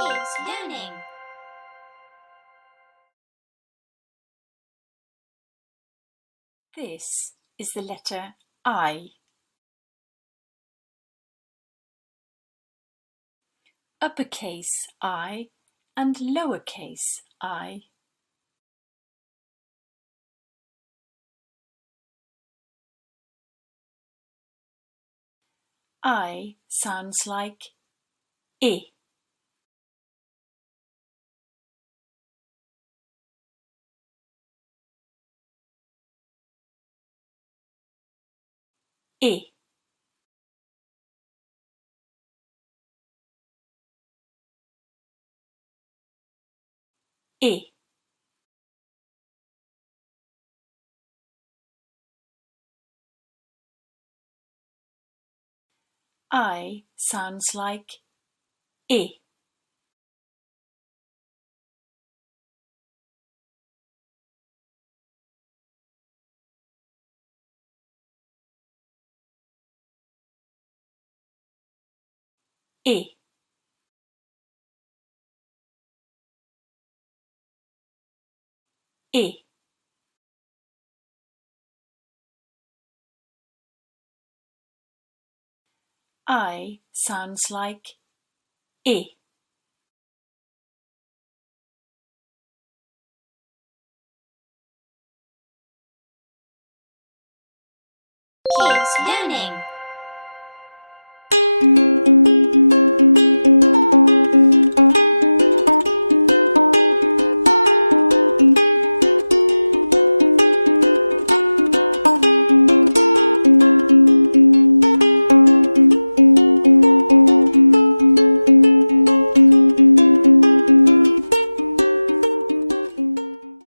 Keeps learning. This is the letter I. Uppercase I and lowercase I. I sounds like I. I. I. I sounds like I. I. I. I sounds like I. Keeps learning.